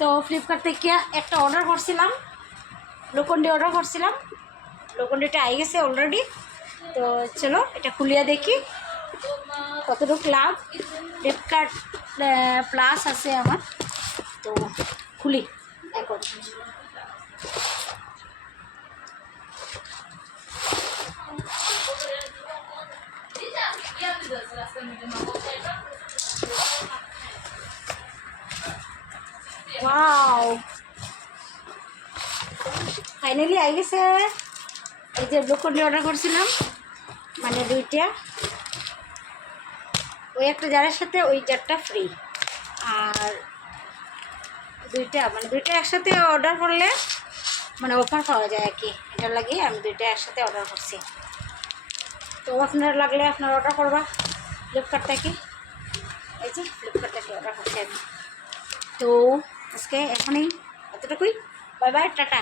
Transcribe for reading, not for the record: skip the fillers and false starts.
তো ফ্লিপকার্ট থেকে একটা অর্ডার করছিলাম, লোকন্ডি অর্ডার করছিলাম, লোকন্ডিটা আই গেছে অলরেডি। তো চলো এটা খুলিয়ে দেখি কতটুকু লাভ। ফ্লিপকার্ট প্লাস আছে আমার, তো খুলি এখন। ওয়াও, ফাইনালি আই গেছে। এই যে ব্রোকলি অর্ডার করছিলাম, মানে দুইটা, ওই একটা জারের সাথে ওই জারটা ফ্রি। আর দুইটা একসাথে অর্ডার করলে মানে অফার পাওয়া যায় আর কি, এটার লাগে আমি দুইটা একসাথে অর্ডার করছি। তো আপনার লাগলে আপনার অর্ডার করবা ফ্লিপকার্ট থেকে। এই যে ফ্লিপকার্ট থেকে অর্ডার করছি আমি। তো আজকে এখনই এতটুকুই, বাই বাই, টাটা।